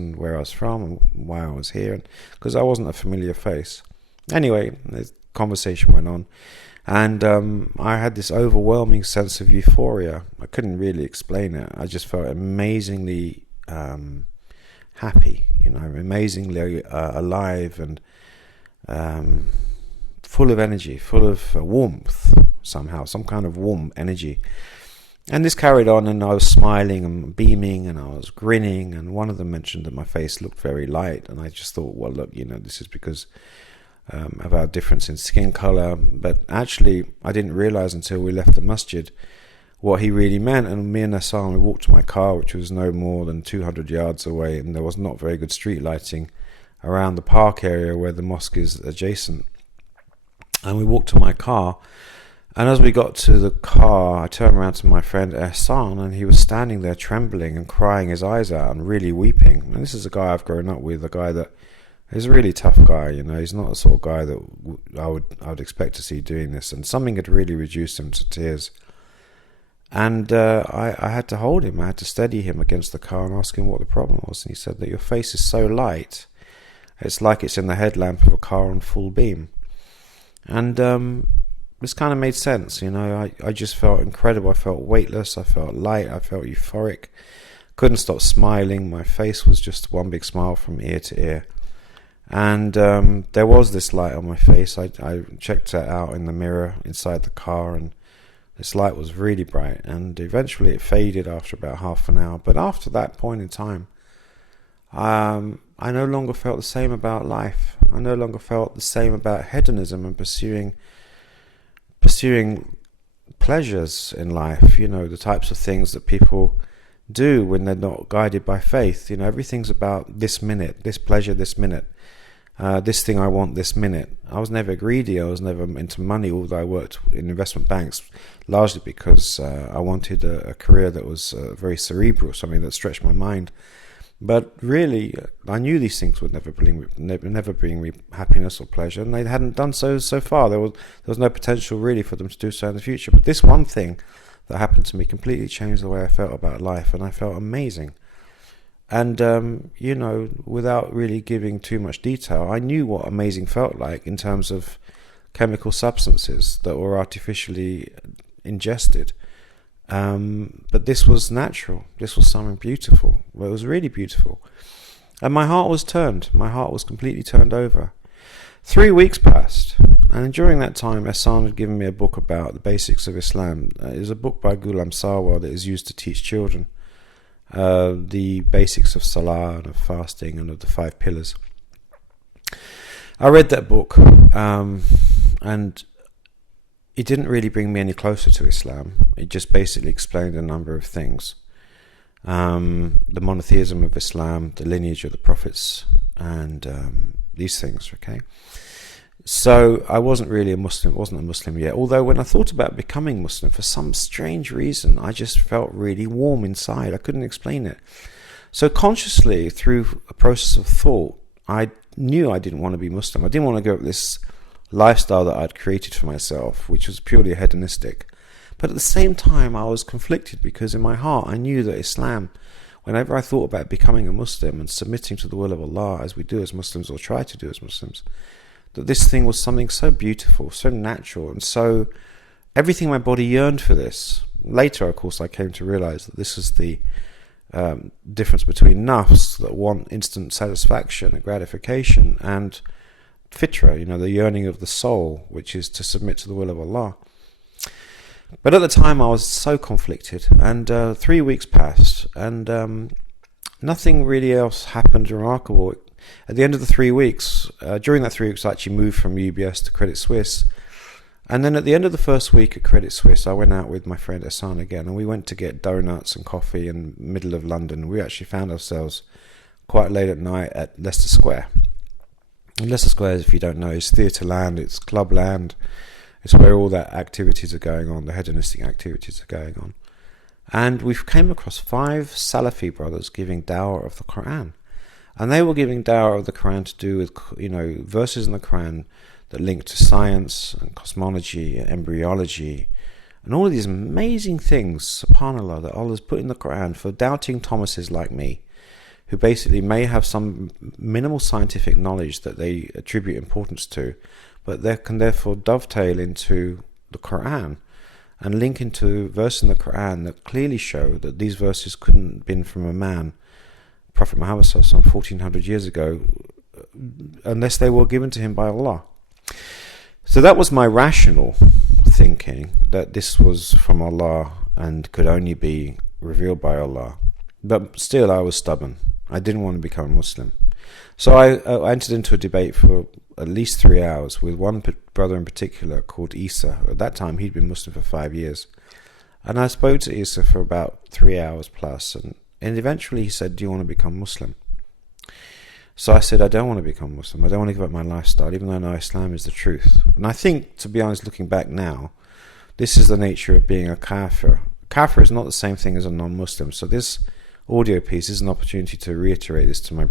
and where I was from and why I was here, because I wasn't a familiar face. Anyway, the conversation went on, and I had this overwhelming sense of euphoria. I couldn't really explain it. I just felt amazingly happy, amazingly alive, and full of energy, full of warmth somehow, some kind of warm energy. And this carried on, and I was smiling and beaming, and I was grinning, and one of them mentioned that my face looked very light, and I just thought, well, look, this is because of our difference in skin color. But actually, I didn't realize until we left the masjid what he really meant. And me and Hassan, we walked to my car, which was no more than 200 yards away, and there was not very good street lighting around the park area where the mosque is adjacent. And we walked to my car, and as we got to the car, I turned around to my friend Hassan, and he was standing there trembling and crying his eyes out and really weeping. And this is a guy I've grown up with, a guy that is a really tough guy. He's not the sort of guy that I would expect to see doing this, and something had really reduced him to tears. And I had to hold him. I had to steady him against the car and ask him what the problem was. And he said that your face is so light, it's like it's in the headlamp of a car on full beam. And this kind of made sense. I just felt incredible. I felt weightless. I felt light. I felt euphoric. Couldn't stop smiling. My face was just one big smile from ear to ear. And there was this light on my face. I checked it out in the mirror inside the car, and this light was really bright. And eventually it faded after about half an hour. But after that point in time, I no longer felt the same about life. I no longer felt the same about hedonism and pursuing pleasures in life, the types of things that people do when they're not guided by faith. Everything's about this minute, this pleasure this minute, this thing I want this minute. I was never greedy. I was never into money, although I worked in investment banks largely because I wanted a career that was very cerebral, something that stretched my mind. But really, I knew these things would never bring me happiness or pleasure, and they hadn't done so far. There was no potential really for them to do so in the future. But this one thing that happened to me completely changed the way I felt about life, and I felt amazing. And without really giving too much detail, I knew what amazing felt like in terms of chemical substances that were artificially ingested. But this was natural. This was something beautiful. Well, it was really beautiful. And my heart was turned. My heart was completely turned over. 3 weeks passed. And during that time, Hassan had given me a book about the basics of Islam. It was a book by Ghulam Sarwar that is used to teach children the basics of Salah and of fasting and of the 5 pillars. I read that book, and it didn't really bring me any closer to Islam. It just basically explained a number of things. The monotheism of Islam, the lineage of the prophets, and these things, okay? So I wasn't really a Muslim yet. Although when I thought about becoming Muslim, for some strange reason, I just felt really warm inside. I couldn't explain it. So consciously, through a process of thought, I knew I didn't want to be Muslim. I didn't want to go with this lifestyle that I'd created for myself, which was purely hedonistic. But at the same time, I was conflicted because in my heart, I knew that Islam, whenever I thought about becoming a Muslim and submitting to the will of Allah, as we do as Muslims or try to do as Muslims, that this thing was something so beautiful, so natural, and so everything in my body yearned for this. Later, of course, I came to realize that this is the difference between nafs, that want instant satisfaction and gratification, and fitra, the yearning of the soul, which is to submit to the will of Allah. But at the time I was so conflicted, and 3 weeks passed, and nothing really else happened remarkable. At the end of the 3 weeks, during that 3 weeks I actually moved from UBS to Credit Suisse, and then at the end of the first week at Credit Suisse I went out with my friend Hassan again, and we went to get donuts and coffee in the middle of London. We actually found ourselves quite late at night at Leicester Square. And Leicester Square, if you don't know, is theatre land, it's club land, it's where all that activities are going on, the hedonistic activities are going on. And we came across 5 Salafi brothers giving dawah of the Quran. And they were giving dawah of the Quran to do with, verses in the Quran that link to science and cosmology and embryology and all of these amazing things, subhanAllah, that Allah's put in the Quran for doubting Thomases like me, who basically may have some minimal scientific knowledge that they attribute importance to, but they can therefore dovetail into the Quran and link into verses in the Quran that clearly show that these verses couldn't have been from a man, Prophet Muhammad some 1400 years ago, unless they were given to him by Allah. So that was my rational thinking, that this was from Allah and could only be revealed by Allah. But still, I was stubborn. I didn't want to become a Muslim. So I entered into a debate for at least 3 hours with one brother in particular called Isa. At that time, he'd been Muslim for 5 years. And I spoke to Isa for about 3 hours plus. And eventually he said, do you want to become Muslim? So I said, I don't want to become Muslim. I don't want to give up my lifestyle, even though I know Islam is the truth. And I think, to be honest, looking back now, this is the nature of being a kafir. Kafir is not the same thing as a non-Muslim. So this audio piece is an opportunity to reiterate this to my